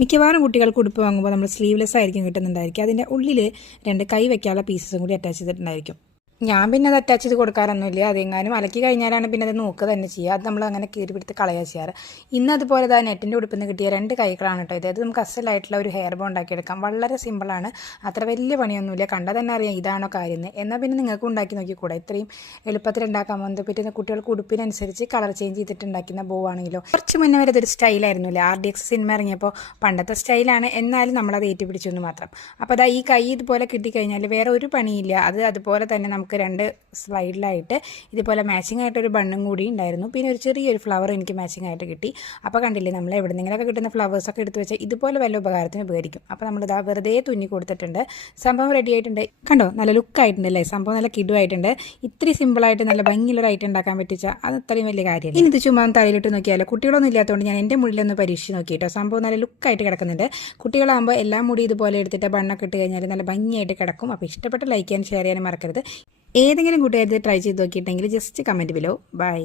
മിക്കവാറും കുട്ടികൾക്ക് ഉടുപ്പ് വാങ്ങുമ്പോൾ നമ്മൾ സ്ലീവ്ലെസ് ആയിരിക്കും കിട്ടുന്നുണ്ടായിരിക്കും. അതിൻ്റെ ഉള്ളിൽ 2 കൈ വയ്ക്കാനുള്ള പീസസും കൂടി അറ്റാച്ച് ചെയ്തിട്ടുണ്ടായിരിക്കും. ഞാൻ പിന്നെ അത് അറ്റാച്ച് ചെയ്ത് കൊടുക്കാറൊന്നുമില്ല. അതെങ്ങാനും അലക്കി കഴിഞ്ഞാലാണ് പിന്നെ അത് നോക്കുക തന്നെ ചെയ്യുക. അത് നമ്മൾ അങ്ങനെ കീറി പിടുത്ത് കളയുക ചെയ്യാറ്. ഇന്ന് അതുപോലെ തന്നെ നെറ്റിൻ്റെ ഉടുപ്പിൽ നിന്ന് കിട്ടിയ 2 കൈകളാണ് കേട്ടോ ഇത്. നമുക്ക് അസലായിട്ടുള്ള ഒരു ഹെയർ ബോ ഉണ്ടാക്കിയെടുക്കാം. വളരെ സിമ്പിളാണ്, അത്ര വലിയ പണിയൊന്നുമില്ല. കണ്ടാൽ തന്നെ അറിയാം ഇതാണോ കാര്യം. എന്നാൽ പിന്നെ നിങ്ങൾക്ക് ഉണ്ടാക്കി നോക്കിക്കൂടെ? ഇത്രയും എളുപ്പത്തിൽ ഉണ്ടാക്കാൻ പോകുന്നത്. പറ്റുന്ന കുട്ടികൾക്ക് ഉടുപ്പിനനുസരിച്ച് കളർ ചേഞ്ച് ചെയ്തിട്ടുണ്ടാക്കുന്ന ബോ ആണെങ്കിലോ. കുറച്ച് മുന്നേ വരെ ഇതൊരു സ്റ്റൈലായിരുന്നില്ല. RDX സിനിമ ഇറങ്ങിയപ്പോൾ പണ്ടത്തെ സ്റ്റൈലാണ്, എന്നാലും നമ്മളത് ഏറ്റുപിടിച്ചു എന്ന് മാത്രം. അപ്പോൾ അതാ ഈ കൈ ഇതുപോലെ കിട്ടിക്കഴിഞ്ഞാൽ വേറെ ഒരു പണിയില്ല. അതുപോലെ തന്നെ നമുക്ക് 2 സ്ലൈഡിലായിട്ട് ഇതുപോലെ മാച്ചിങ് ആയിട്ടൊരു ബണ്ണും കൂടി ഉണ്ടായിരുന്നു. പിന്നെ ഒരു ചെറിയൊരു ഫ്ലവർ എനിക്ക് മാച്ചിങ് ആയിട്ട് കിട്ടി. അപ്പോൾ കണ്ടില്ലേ, നമ്മൾ എവിടെന്നെങ്കിലൊക്കെ കിട്ടുന്ന ഫ്ലവേഴ്സൊക്കെ എടുത്ത് വെച്ചാൽ ഇതുപോലെ വല്ല ഉപകാരത്തിന് ഉപകരിക്കും. അപ്പോൾ നമ്മളിതാ വെറുതെ തുന്നി കൊടുത്തിട്ടുണ്ട്. സംഭവം റെഡി ആയിട്ടുണ്ട്. കണ്ടോ, നല്ല ലുക്കായിട്ടുണ്ടല്ലേ? സംഭവം നല്ല കിടുവായിട്ടുണ്ട്. ഇത്തിരി സിമ്പിളായിട്ട് നല്ല ഭംഗിയുള്ളൊരു ഐറ്റം ഉണ്ടാക്കാൻ പറ്റിച്ചാൽ അത് അത്രയും വലിയ കാര്യമാണ്. ഇനി ഇത് ചുമ്മാ തലയിലിട്ട് നോക്കിയാലോ. കുട്ടികളൊന്നും ഇല്ലാത്തതുകൊണ്ട് ഞാൻ എൻ്റെ മുടിയിലൊന്ന് പരീക്ഷിച്ച് നോക്കിയിട്ടോ. സംഭവം നല്ല ലുക്കായിട്ട് കിടക്കുന്നുണ്ട്. കുട്ടികളാകുമ്പോൾ എല്ലാ മുടി ഇതുപോലെ എടുത്തിട്ട് ബണ്ണൊക്കെ ഇട്ട് കഴിഞ്ഞാൽ നല്ല ഭംഗിയായിട്ട് കിടക്കും. അപ്പോൾ ഇഷ്ടപ്പെട്ട ലൈക്ക് ചെയ്യാൻ ഷെയർ ചെയ്യാനും മറക്കരുത്. ഏതെങ്കിലും കൂട്ടുകാർ ട്രൈ ചെയ്ത് നോക്കിയിട്ടുണ്ടെങ്കിൽ ജസ്റ്റ് കമൻറ്റ് ബിലോ. ബൈ.